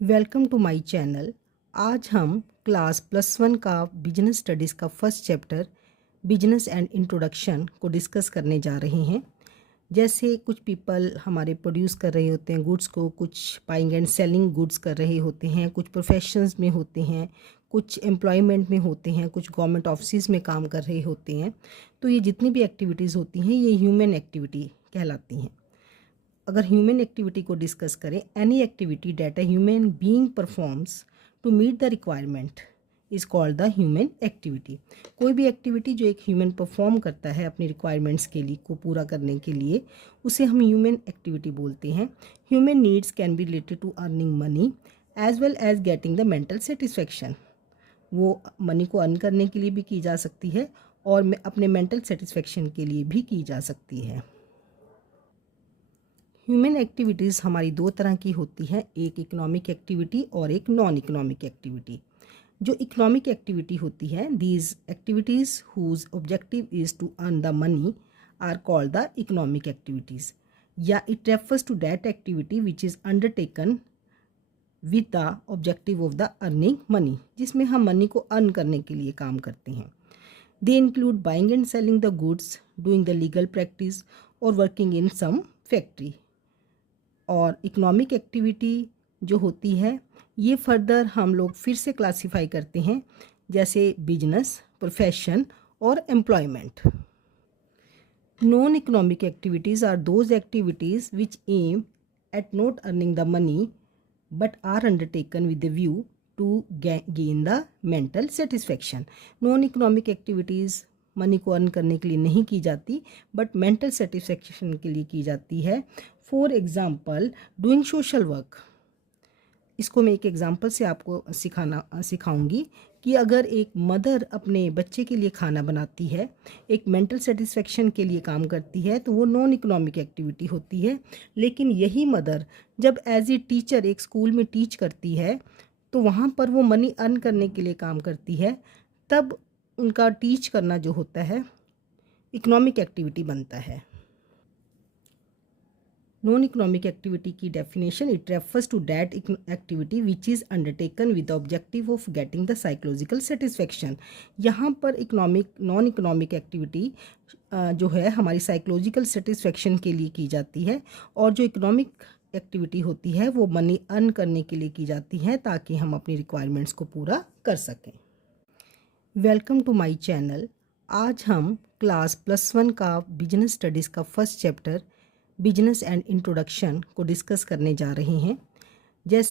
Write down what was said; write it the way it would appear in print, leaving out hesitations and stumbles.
Welcome to my channel. आज हम class +1 का बिजनेस स्टडीज़ का first chapter business and introduction को डिस्कस करने जा रहे हैं। जैसे कुछ पीपल हमारे प्रोड्यूस कर रहे होते हैं गुड्स को, कुछ बाइंग एंड सेलिंग गुड्स कर रहे होते हैं, कुछ प्रोफेशंस में होते हैं, कुछ एम्प्लॉयमेंट में होते हैं, कुछ गवर्नमेंट ऑफिस में काम कर रहे होते हैं। तो ये जितनी भी एक्टिविटीज़ होती हैं ये ह्यूमन एक्टिविटी कहलाती हैं। अगर ह्यूमन एक्टिविटी को डिस्कस करें, any activity that a human being performs to meet the requirement is called the human activity. कोई भी एक्टिविटी जो एक ह्यूमन परफॉर्म करता है अपनी रिक्वायरमेंट्स के लिए को पूरा करने के लिए, उसे हम ह्यूमन एक्टिविटी बोलते हैं। Human needs can be related to earning money as well as getting the mental satisfaction. वो मनी को अर्न करने के लिए भी की जा सकती है और अपने मेंटल सेटिस्फेक्शन के लिए भी की जा सकती है। ह्यूमन एक्टिविटीज़ हमारी दो तरह की होती है, एक इकोनॉमिक एक्टिविटी और एक नॉन इकोनॉमिक एक्टिविटी। जो इकोनॉमिक एक्टिविटी होती है, these activities whose objective is to earn the money are called the economic activities, या it refers to that activity which is undertaken with the objective of the earning money, जिसमें हम money को earn करने के लिए काम करते हैं। They include buying and selling the goods, doing the legal practice और वर्किंग इन सम फैक्ट्री। और इकोनॉमिक एक्टिविटी जो होती है ये फर्दर हम लोग फिर से क्लासिफाई करते हैं, जैसे बिजनेस, प्रोफेशन और employment. Non economic activities are those activities which aim at not earning the money but are undertaken with the view to gain the mental satisfaction. Non economic activities money को earn करने के लिए नहीं की जाती but mental satisfaction के लिए की जाती है। For example doing social work. इसको मैं एक एग्ज़ाम्पल से आपको सिखाऊंगी कि अगर एक मदर अपने बच्चे के लिए खाना बनाती है, एक मेंटल सेटिस्फेक्शन के लिए काम करती है, तो वो नॉन इकोनॉमिक एक्टिविटी होती है। लेकिन यही मदर जब एज ए टीचर एक स्कूल में टीच करती है तो वहाँ पर वो मनी अर्न करने के लिए काम करती है, तब उनका टीच करना जो होता है इकोनॉमिक एक्टिविटी बनता है। नॉन इकोनॉमिक एक्टिविटी की definition, it refers to that activity which is undertaken with the objective of getting the psychological satisfaction. यहाँ पर नॉन इकोनॉमिक एक्टिविटी जो है हमारी साइकोलॉजिकल सेटिस्फेक्शन के लिए की जाती है, और जो इकोनॉमिक एक्टिविटी होती है वो मनी अर्न करने के लिए की जाती है ताकि हम अपनी रिक्वायरमेंट्स को पूरा कर सकें। Welcome to my channel. आज हम क्लास +1 का बिजनेस स्टडीज़ का first chapter business and introduction को डिस्कस करने जा रहे हैं।